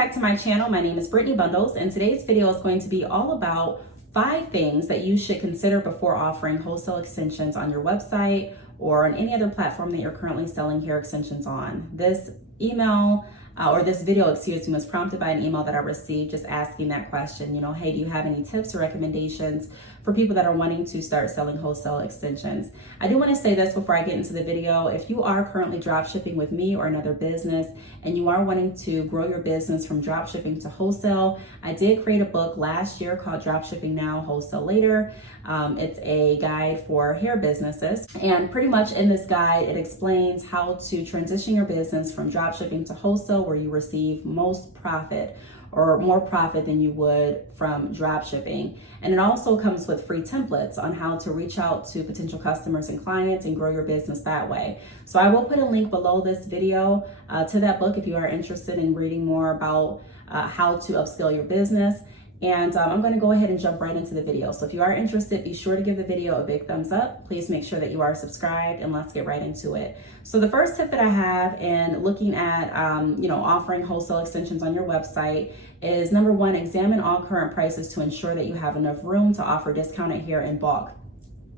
back to my channel. My name is Brittney Bundles, and today's video is going to be all about 5 things that you should consider before offering wholesale extensions on your website or on any other platform that you're currently selling hair extensions on. This video, was prompted by an email that I received just asking that question, hey, do you have any tips or recommendations for people that are wanting to start selling wholesale extensions? I do want to say this before I get into the video. If you are currently drop shipping with me or another business and you are wanting to grow your business from drop shipping to wholesale, I did create a book last year called Drop Shipping Now, Wholesale Later. It's a guide for hair businesses, and pretty much in this guide it explains how to transition your business from drop shipping to wholesale, where you receive most profit or more profit than you would from drop shipping. And it also comes with free templates on how to reach out to potential customers and clients and grow your business that way. So I will put a link below this video to that book if you are interested in reading more about how to upscale your business. And I'm going to go ahead and jump right into the video. So if you are interested, be sure to give the video a big thumbs up. Please make sure that you are subscribed, and let's get right into it. So the first tip that I have in looking at, offering wholesale extensions on your website is, number 1, examine all current prices to ensure that you have enough room to offer discounted hair in bulk.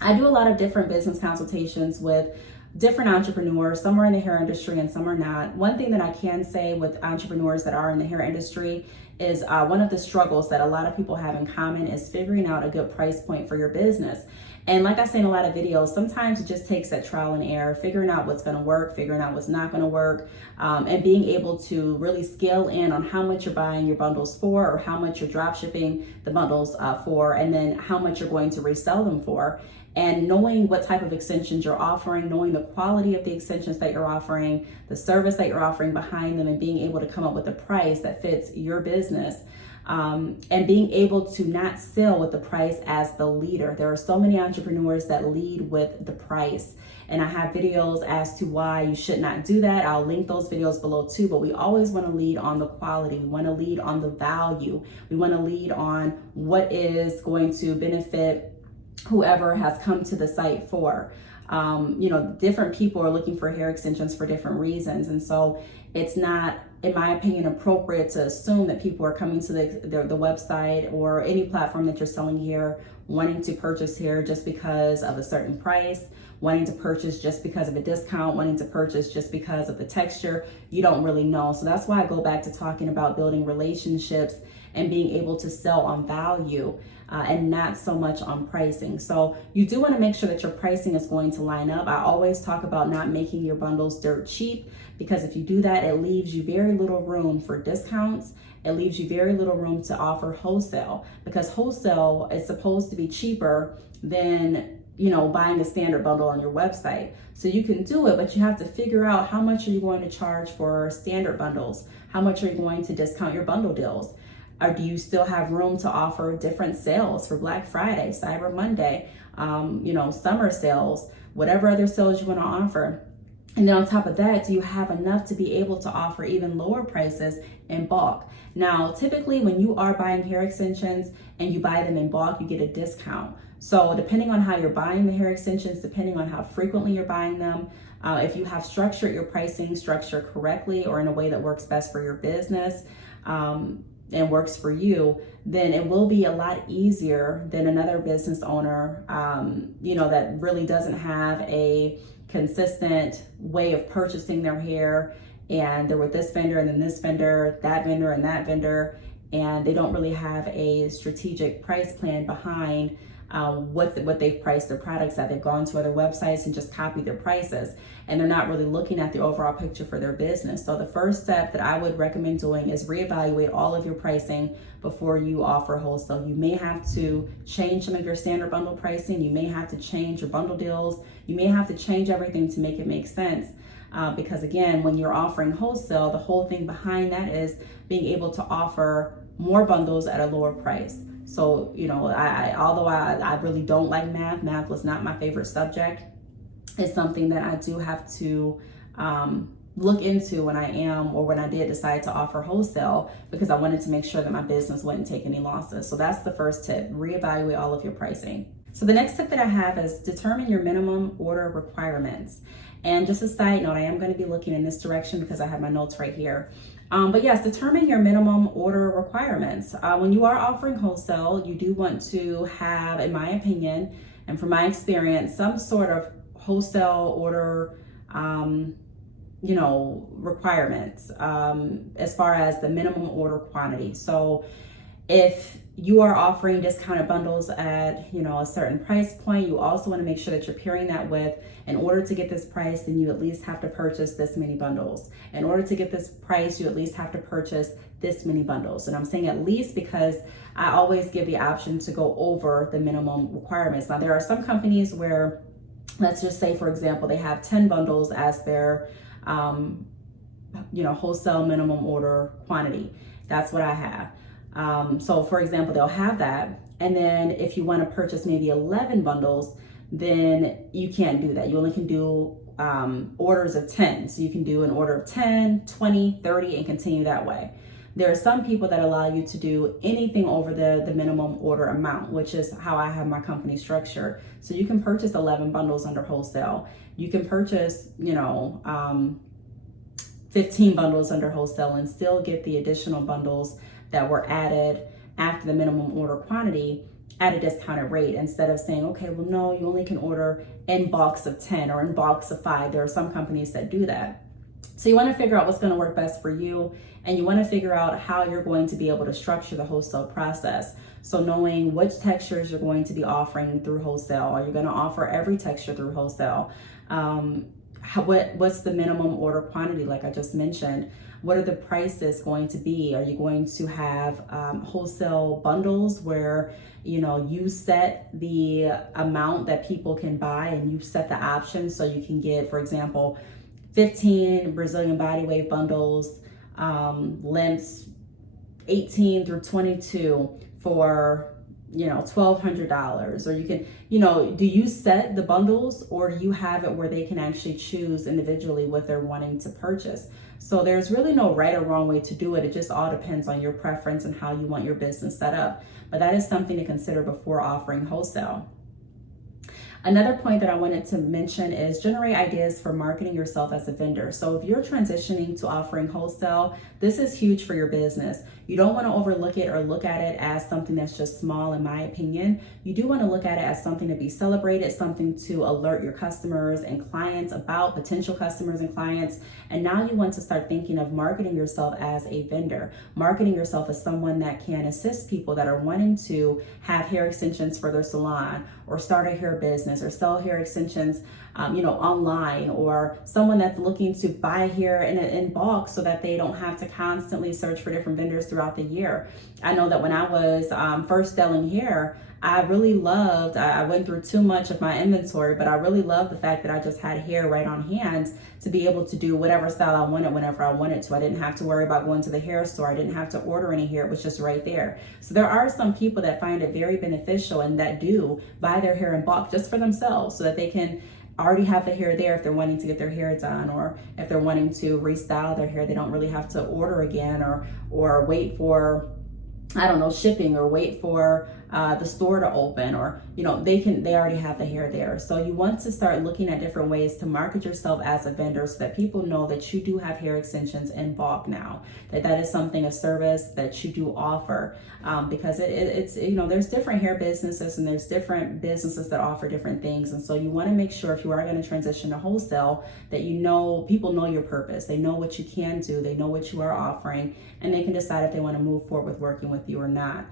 I do a lot of different business consultations with different entrepreneurs. Some are in the hair industry and some are not. One thing that I can say with entrepreneurs that are in the hair industry is one of the struggles that a lot of people have in common is figuring out a good price point for your business. And like I say in a lot of videos, sometimes it just takes that trial and error, figuring out what's going to work, figuring out what's not going to work, and being able to really scale in on how much you're buying your bundles for, or how much you're drop shipping the bundles for, and then how much you're going to resell them for. And knowing what type of extensions you're offering, knowing the quality of the extensions that you're offering, the service that you're offering behind them, and being able to come up with a price that fits your business. And being able to not sell with the price as the leader. There are so many entrepreneurs that lead with the price. And I have videos as to why you should not do that. I'll link those videos below too, but we always want to lead on the quality. We want to lead on the value. We want to lead on what is going to benefit whoever has come to the site for. Different people are looking for hair extensions for different reasons. And so it's not, in my opinion, appropriate to assume that people are coming to the website or any platform that you're selling hair, wanting to purchase hair just because of a certain price, wanting to purchase just because of a discount, wanting to purchase just because of the texture. You don't really know. So that's why I go back to talking about building relationships and being able to sell on value and not so much on pricing. So you do want to make sure that your pricing is going to line up. I always talk about not making your bundles dirt cheap, because if you do that, it leaves you very little room for discounts. It leaves you very little room to offer wholesale, because wholesale is supposed to be cheaper than buying a standard bundle on your website. So you can do it, but you have to figure out how much are you going to charge for standard bundles? How much are you going to discount your bundle deals? Or do you still have room to offer different sales for Black Friday, Cyber Monday, summer sales, whatever other sales you want to offer? And then on top of that, do you have enough to be able to offer even lower prices in bulk? Now, typically when you are buying hair extensions and you buy them in bulk, you get a discount. So depending on how you're buying the hair extensions, depending on how frequently you're buying them, if you have structured your pricing structure correctly or in a way that works best for your business, and works for you, then it will be a lot easier than another business owner, that really doesn't have a consistent way of purchasing their hair, and they're with this vendor and then this vendor, that vendor and that vendor, and they don't really have a strategic price plan behind what they've priced their products at. They've gone to other websites and just copied their prices, and they're not really looking at the overall picture for their business. So the first step that I would recommend doing is reevaluate all of your pricing before you offer wholesale. You may have to change some of your standard bundle pricing. You may have to change your bundle deals. You may have to change everything to make it make sense. Because again, when you're offering wholesale, the whole thing behind that is being able to offer more bundles at a lower price. So, although I really don't like math was not my favorite subject. It's something that I do have to look into when I did decide to offer wholesale, because I wanted to make sure that my business wouldn't take any losses. So that's the first tip, reevaluate all of your pricing. So the next tip that I have is determine your minimum order requirements. And just a side note, I am going to be looking in this direction because I have my notes right here. But yes, determine your minimum order requirements. When you are offering wholesale, you do want to have, in my opinion, and from my experience, some sort of wholesale order, requirements as far as the minimum order quantity. So if you are offering discounted bundles at, a certain price point, you also want to make sure that you're pairing that with, in order to get this price, then you at least have to purchase this many bundles. In order to get this price, you at least have to purchase this many bundles. And I'm saying at least because I always give the option to go over the minimum requirements. Now, there are some companies where, let's just say, for example, they have 10 bundles as their, wholesale minimum order quantity. That's what I have. So for example, they'll have that. And then if you want to purchase maybe 11 bundles, then you can't do that. You only can do orders of 10. So you can do an order of 10, 20, 30, and continue that way. There are some people that allow you to do anything over the minimum order amount, which is how I have my company structured. So you can purchase 11 bundles under wholesale. You can purchase, 15 bundles under wholesale and still get the additional bundles that were added after the minimum order quantity at a discounted rate, instead of saying, okay, well, no, you only can order in bulks of 10 or in bulks of 5. There are some companies that do that. So you want to figure out what's going to work best for you, and you want to figure out how you're going to be able to structure the wholesale process. So knowing which textures you're going to be offering through wholesale. Are you going to offer every texture through wholesale? What's the minimum order quantity, like I just mentioned? What are the prices going to be? Are you going to have wholesale bundles where you set the amount that people can buy and you set the options, so you can get, for example, 15 Brazilian body wave bundles, lengths 18 through 22 for $1,200, or you can, do you set the bundles, or do you have it where they can actually choose individually what they're wanting to purchase? So there's really no right or wrong way to do it. It just all depends on your preference and how you want your business set up. But that is something to consider before offering wholesale. Another point that I wanted to mention is generate ideas for marketing yourself as a vendor. So if you're transitioning to offering wholesale, this is huge for your business. You don't want to overlook it or look at it as something that's just small, in my opinion. You do want to look at it as something to be celebrated, something to alert your customers and clients about, potential customers and clients. And now you want to start thinking of marketing yourself as a vendor, marketing yourself as someone that can assist people that are wanting to have hair extensions for their salon, or start a hair business, or sell hair extensions online, or someone that's looking to buy hair in bulk so that they don't have to constantly search for different vendors throughout the year. I know that when I was first selling hair, I really loved, I went through too much of my inventory, but I really loved the fact that I just had hair right on hand to be able to do whatever style I wanted whenever I wanted to. I didn't have to worry about going to the hair store. I didn't have to order any hair. It was just right there. So there are some people that find it very beneficial and that do buy their hair in bulk just for themselves, so that they can already have the hair there if they're wanting to get their hair done, or if they're wanting to restyle their hair. They don't really have to order again or wait for, shipping, or wait for the store to open, or they already have the hair there. So you want to start looking at different ways to market yourself as a vendor, so that people know that you do have hair extensions in bulk now, that is something, a service that you do offer, because it's there's different hair businesses and there's different businesses that offer different things. And so you want to make sure, if you are going to transition to wholesale, that people know your purpose, they know what you can do, they know what you are offering, and they can decide if they want to move forward with working with you or not.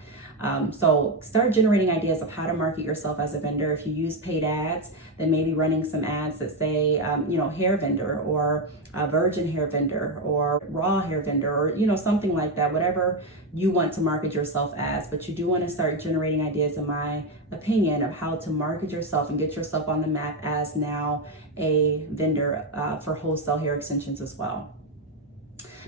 So start generating ideas of how to market yourself as a vendor. If you use paid ads, then maybe running some ads that say, hair vendor, or a virgin hair vendor, or raw hair vendor, or, something like that, whatever you want to market yourself as. But you do want to start generating ideas, in my opinion, of how to market yourself and get yourself on the map as now a vendor for wholesale hair extensions as well.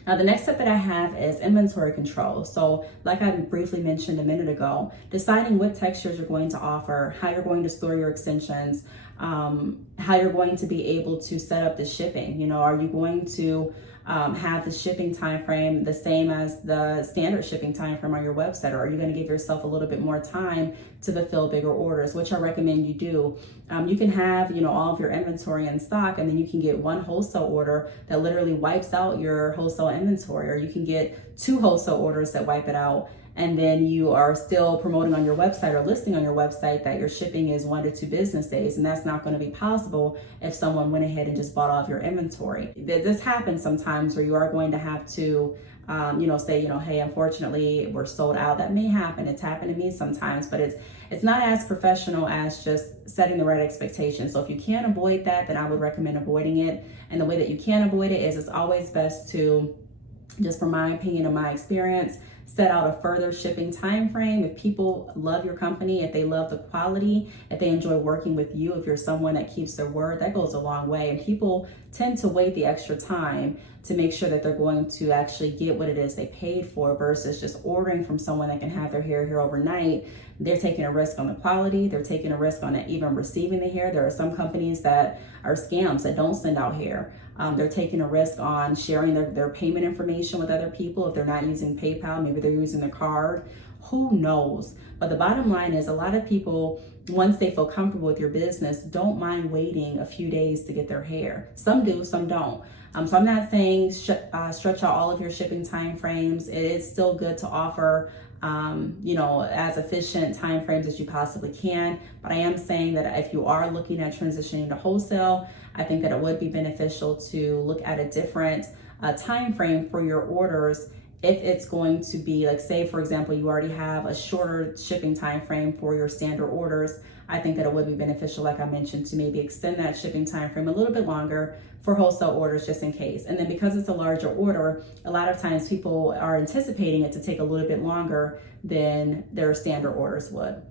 Now, the next step that I have is inventory control. So like I briefly mentioned a minute ago, deciding what textures you're going to offer, how you're going to store your extensions, how you're going to be able to set up the shipping. You know, are you going to have the shipping time frame the same as the standard shipping time frame on your website, or are you going to give yourself a little bit more time to fulfill bigger orders, which I recommend you do. You can have, you know, all of your inventory in stock, and then you can get one wholesale order that literally wipes out your wholesale inventory, or you can get 2 wholesale orders that wipe it out, and then you are still promoting on your website or listing on your website that your shipping is 1 to 2 business days. And that's not going to be possible if someone went ahead and just bought all of your inventory. This happens sometimes where you are going to have to, you know, say, you know, hey, unfortunately, we're sold out. That may happen. It's happened to me sometimes, but it's not as professional as just setting the right expectations. So if you can't avoid that, then I would recommend avoiding it. And the way that you can avoid it is it's always best to, just from my opinion and my experience, set out a further shipping time frame. If people love your company, if they love the quality, if they enjoy working with you, if you're someone that keeps their word, that goes a long way. And people tend to wait the extra time to make sure that they're going to actually get what it is they paid for, versus just ordering from someone that can have their hair here overnight. They're taking a risk on the quality. They're taking a risk on even receiving the hair. There are some companies that are scams that don't send out hair. They're taking a risk on sharing their payment information with other people. If they're not using PayPal, maybe they're using their card. Who knows? But the bottom line is, a lot of people, once they feel comfortable with your business, don't mind waiting a few days to get their hair. Some do, some don't. So I'm not saying stretch out all of your shipping time frames. It is still good to offer you know, as efficient time frames as you possibly can. But I am saying that if you are looking at transitioning to wholesale, I think that it would be beneficial to look at a different time frame for your orders. If it's going to be, like, say, for example, you already have a shorter shipping time frame for your standard orders, I think that it would be beneficial, like I mentioned, to maybe extend that shipping time frame a little bit longer for wholesale orders, just in case. And then because it's a larger order, a lot of times people are anticipating it to take a little bit longer than their standard orders would.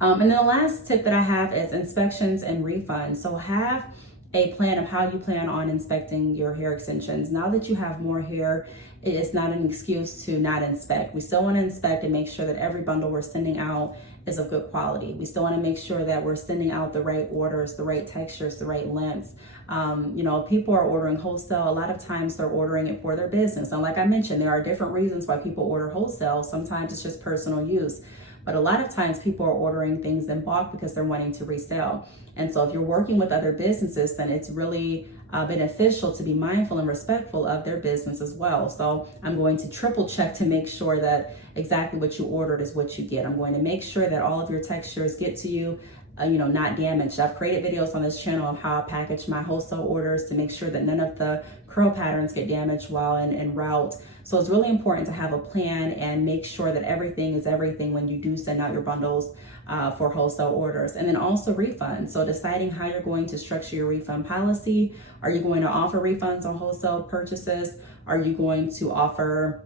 And then the last tip that I have is inspections and refunds. So have a plan of how you plan on inspecting your hair extensions. Now that you have more hair, it is not an excuse to not inspect. We still want to inspect and make sure that every bundle we're sending out is of good quality. We still want to make sure that we're sending out the right orders, the right textures, the right lengths. You know, people are ordering wholesale. A lot of times they're ordering it for their business. And like I mentioned, there are different reasons why people order wholesale. Sometimes it's just personal use. But a lot of times people are ordering things in bulk because they're wanting to resell. And so if you're working with other businesses, then it's really beneficial to be mindful and respectful of their business as well. So I'm going to triple check to make sure that exactly what you ordered is what you get. I'm going to make sure that all of your textures get to you, you know, not damaged. I've created videos on this channel of how I package my wholesale orders to make sure that none of the curl patterns get damaged while en route. So it's really important to have a plan and make sure that everything is everything when you do send out your bundles for wholesale orders. And then also refunds. So deciding how you're going to structure your refund policy. Are you going to offer refunds on wholesale purchases? Are you going to offer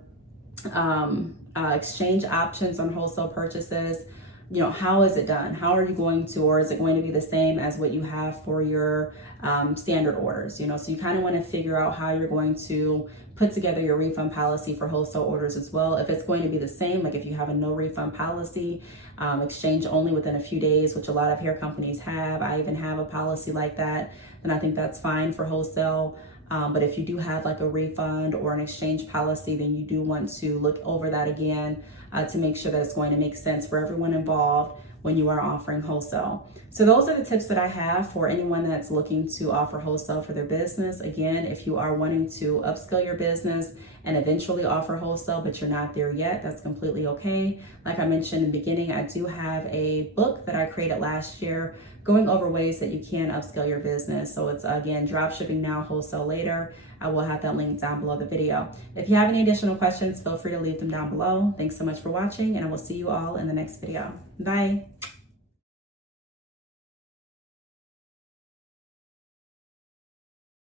exchange options on wholesale purchases? You know, how is it done? How are you going to, or is it going to be the same as what you have for your standard orders? You know, so you kind of want to figure out how you're going to put together your refund policy for wholesale orders as well. If it's going to be the same, like if you have a no refund policy, exchange only within a few days, which a lot of hair companies have. I even have a policy like that, then I think that's fine for wholesale. But if you do have like a refund or an exchange policy, then you do want to look over that again to make sure that it's going to make sense for everyone involved when you are offering wholesale. So those are the tips that I have for anyone that's looking to offer wholesale for their business. Again, if you are wanting to upscale your business and eventually offer wholesale, but you're not there yet, that's completely okay. Like I mentioned in the beginning, I do have a book that I created last year going over ways that you can upscale your business. So it's, again, drop shipping now, wholesale later. I will have that link down below the video. If you have any additional questions, feel free to leave them down below. Thanks so much for watching, and I will see you all in the next video. Bye.